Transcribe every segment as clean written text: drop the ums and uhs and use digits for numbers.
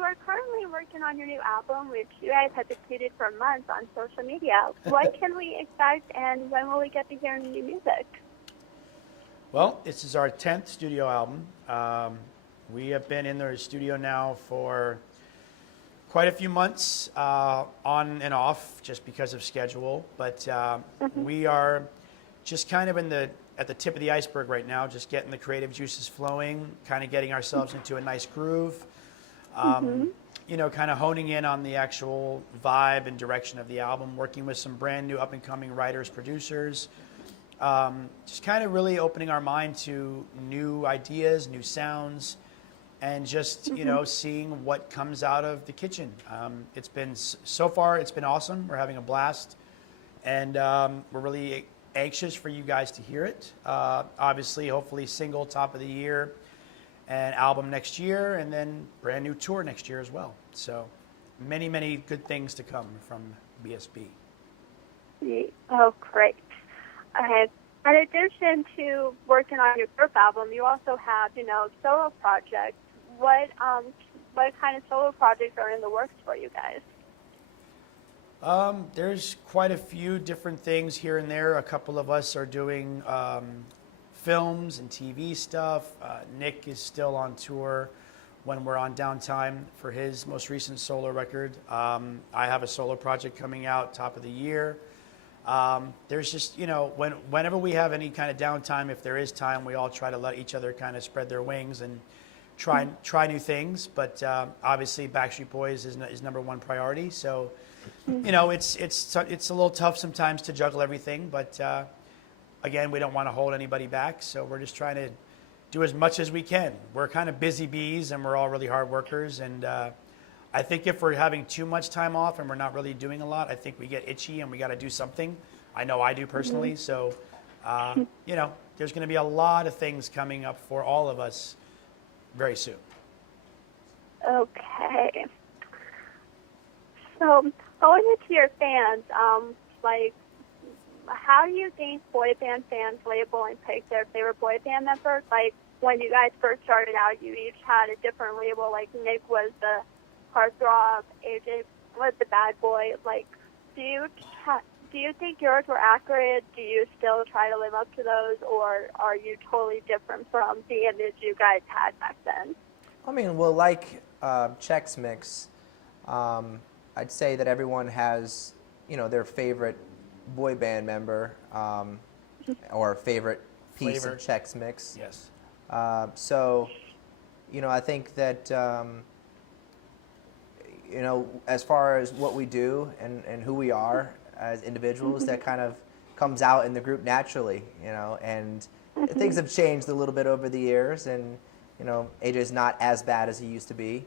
you are currently working on your new album, which you guys have repeated for months on social media. What can we expect, and when will we get to hear new music? Well, this is our 10th studio album. We have been in the studio now for quite a few months, on and off, just because of schedule. But we are just kind of at the tip of the iceberg right now, just getting the creative juices flowing, kind of getting ourselves into a nice groove. You know, kind of honing in on the actual vibe and direction of the album, working with some brand new up-and-coming writers, producers, just kind of really opening our mind to new ideas, new sounds, and just, you know, seeing what comes out of the kitchen. It's been, so far, it's been awesome. We're having a blast, and we're really anxious for you guys to hear it. Obviously, hopefully single top of the year, and album next year, and then brand new tour next year as well. So many, many good things to come from BSB. Oh, great. In addition to working on your group album, you also have, you know, solo projects. What kind of solo projects are in the works for you guys? There's quite a few different things here and there. A couple of us are doing films and TV stuff. Nick is still on tour when we're on downtime for his most recent solo record. I have a solo project coming out top of the year. There's just, you know, whenever we have any kind of downtime, if there is time, we all try to let each other kind of spread their wings and try new things. But obviously Backstreet Boys is number one priority. So, you know, it's a little tough sometimes to juggle everything, but again, we don't want to hold anybody back, so we're just trying to do as much as we can. We're kind of busy bees, and we're all really hard workers, and I think if we're having too much time off and we're not really doing a lot, I think we get itchy and we got to do something. I know I do personally, so you know, there's going to be a lot of things coming up for all of us very soon. Okay. So, going into your fans, like, how do you think boy band fans label and pick their favorite boy band member? Like, when you guys first started out, you each had a different label. Like, Nick was the heartthrob, AJ was the bad boy. Like, do you think yours were accurate? Do you still try to live up to those, or are you totally different from the image you guys had back then? I mean, well, like Chex Mix, I'd say that everyone has, you know, their favorite boy band member or favorite piece of Chex Mix. Yes. So, you know, I think that, you know, as far as what we do and who we are as individuals, that kind of comes out in the group naturally, you know, and things have changed a little bit over the years, and, you know, AJ's not as bad as he used to be.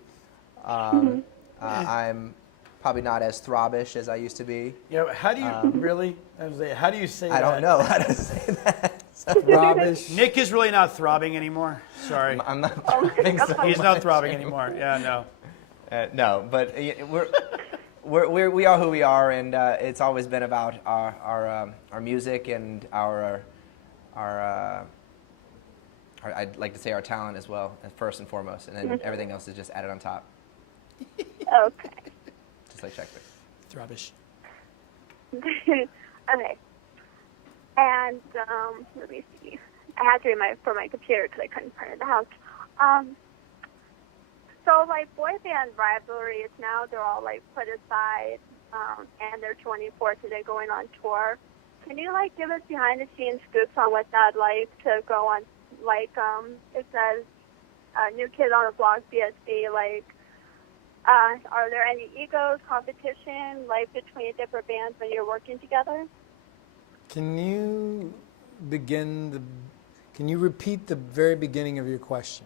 I'm probably not as throbbish as I used to be. Yeah, how do you really? How do you say that? I don't know how to say that. Throbbish. Nick is really not throbbing anymore. Sorry. I'm not throbbing so He's not much throbbing anymore. Yeah, no. No, but we are who we are, and it's always been about our music and our I'd like to say our talent as well, first and foremost, and then everything else is just added on top. Okay. Just like Check Mix. Throbbish. Okay. And let me see. I had to read for my computer because I couldn't print it out. So, like, boy band rivalries now, they're all, like, put aside, and they're 24, so they're going on tour. Can you, like, give us behind-the-scenes scoops on what that'd like to go on, like, it says, New Kid on the Block, BSB, like, are there any egos, competition, like, between different bands when you're working together? Can you repeat the very beginning of your question?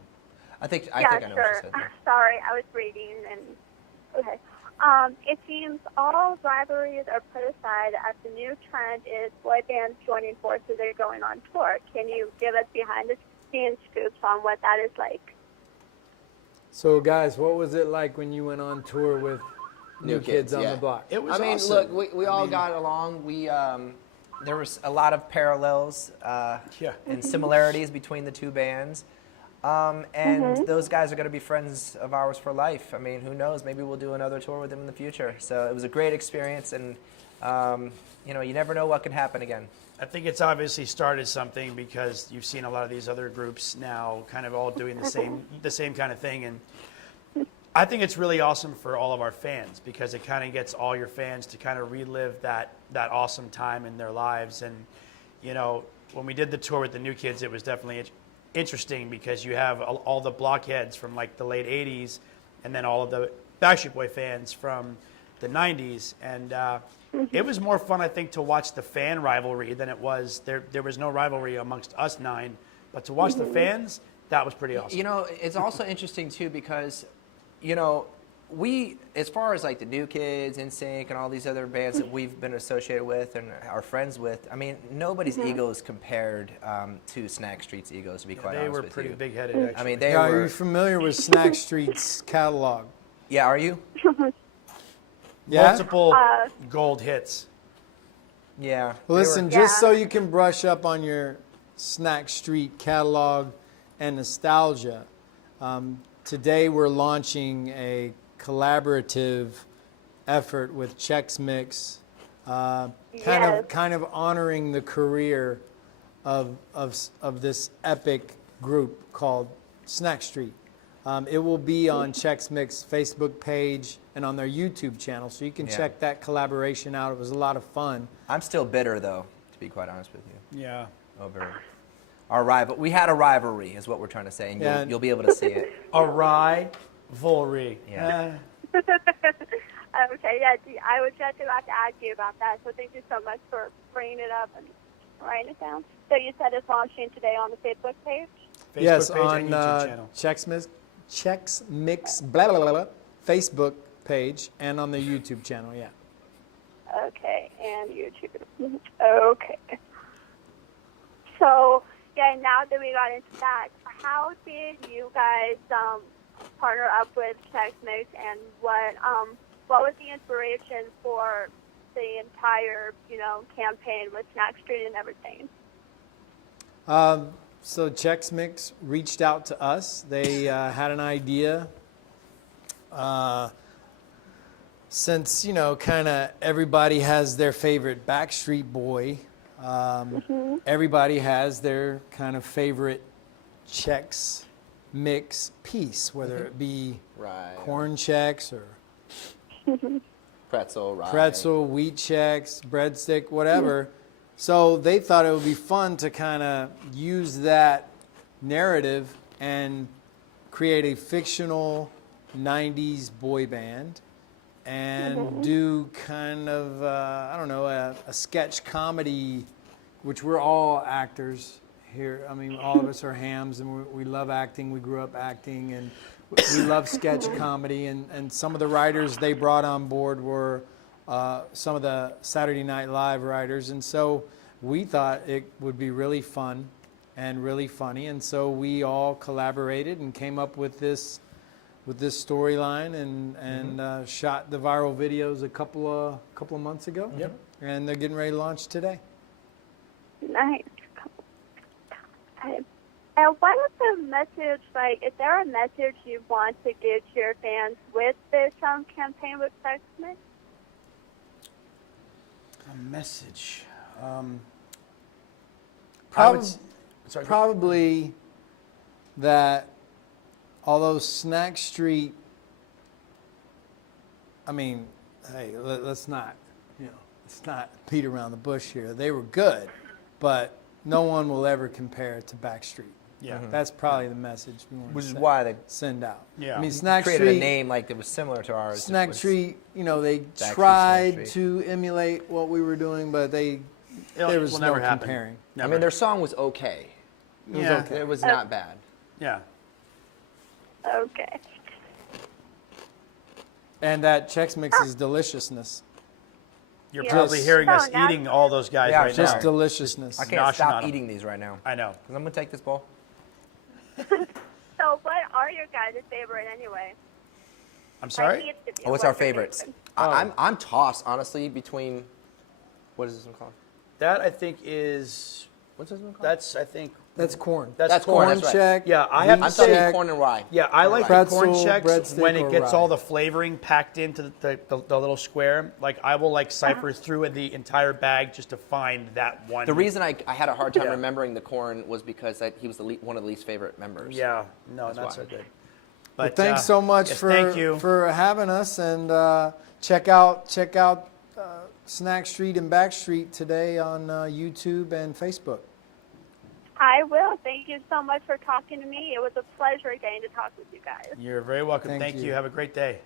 I think I know sure. what you said. Sorry, I was reading and okay. It seems all rivalries are put aside as the new trend is boy bands joining forces. They're going on tour. Can you give us behind the scenes scoops on what that is like? So, guys, what was it like when you went on tour with New Kids on yeah. the Block? It was I mean, awesome. look, we all got along. We there was a lot of parallels and similarities between the two bands. And those guys are going to be friends of ours for life. I mean, who knows? Maybe we'll do another tour with them in the future. So it was a great experience, and you know, you never know what can happen again. I think it's obviously started something because you've seen a lot of these other groups now kind of all doing the same kind of thing, and I think it's really awesome for all of our fans because it kind of gets all your fans to kind of relive that awesome time in their lives. And you know, when we did the tour with the New Kids, it was definitely interesting because you have all the blockheads from like the late 80s and then all of the Backstreet Boy fans from the 90s, and it was more fun, I think, to watch the fan rivalry than it was there was no rivalry amongst us 9, but to watch the fans, that was pretty awesome. You know, it's also interesting too because, you know, we, as far as like the New Kids, NSYNC, and all these other bands that we've been associated with and are friends with, I mean, nobody's egos compared to Snack Street's egos, to be quite honest with you. They were pretty big-headed, actually. I mean, they Are were. you familiar with Snack Street's catalog? Yeah, are you? Yeah? Multiple gold hits. Yeah. Well, they listen, were- just so you can brush up on your Snack Street catalog and nostalgia, today we're launching a collaborative effort with Chex Mix, kind of honoring the career of this epic group called Snack Street. It will be on Chex Mix Facebook page and on their YouTube channel, so you can check that collaboration out. It was a lot of fun. I'm still bitter, though, to be quite honest with you. Yeah. Over our rival. We had a rivalry, is what we're trying to say, and you'll be able to see it. A rivalry. Yeah. Okay, yeah, I was just about to ask you about that, so thank you so much for bringing it up and writing it down. So you said it's launching today on the Facebook page? Facebook Yes, page on and YouTube channel. Chex Mix blah, blah, blah, blah, Facebook page and on the YouTube channel, yeah. Okay, and YouTube. Okay. So, yeah, now that we got into that, how did you guys partner up with Chex Mix, and what was the inspiration for the entire, campaign with Snack Street and everything? So Chex Mix reached out to us. They had an idea. Since, kind of everybody has their favorite Backstreet Boy, everybody has their kind of favorite Chex Mix piece, whether it be corn Chex or pretzel, wheat Chex, breadstick, whatever. So they thought it would be fun to kind of use that narrative and create a fictional 90s boy band and do kind of, a sketch comedy, which we're all actors here. I mean, all of us are hams, and we love acting. We grew up acting, and we love sketch comedy. And some of the writers they brought on board were some of the Saturday Night Live writers. And so we thought it would be really fun and really funny. And so we all collaborated and came up with this storyline and shot the viral videos a couple of months ago. Yep. And they're getting ready to launch today. Nice. And what is the message, is there a message you want to give to your fans with this campaign with Chex Mix? A message. Probably that although Snack Street, I mean, hey, let's not beat around the bush here. They were good, but no one will ever compare it to Backstreet. Yeah. That's probably the message we want Which to is why they send out. Yeah. I mean, Snack created Street, a name like that was similar to ours. Snack was Street, they Backstreet tried Snack Street. to emulate what we were doing, but there was will no never happen. comparing. I mean, their song was okay. Yeah. okay. It was not bad. Yeah. Okay. And that Chex Mix's deliciousness. You're Yeah. probably hearing us No, eating all those guys Yeah, right Just now. deliciousness. I can't noshing on stop 'em. eating these right now. I know. 'Cause I'm gonna take this bowl. So what are your guys' favorite anyway? I'm sorry? Oh, what's our favorites? I'm tossed honestly between. What is this one called? That I think is What's this one called? that's I think That's corn. That's corn, Corn that's right. check. Yeah, I wheat have to I'm talking say- corn and rye. Yeah, I like Pretzel, the corn checks breadstick, when it or gets rye. all the flavoring packed into the little square. Like I will like cipher through the entire bag just to find that one. The reason I had a hard time Yeah. remembering the corn was because he was one of the least favorite members. Yeah, no, That's not why. so good. Well, But thanks so much yes, for thank you. for having us, and check out Snack Street and Backstreet today on YouTube and Facebook. I will. Thank you so much for talking to me. It was a pleasure getting to talk with you guys. You're very welcome. Thank Thank you. you. Have a great day.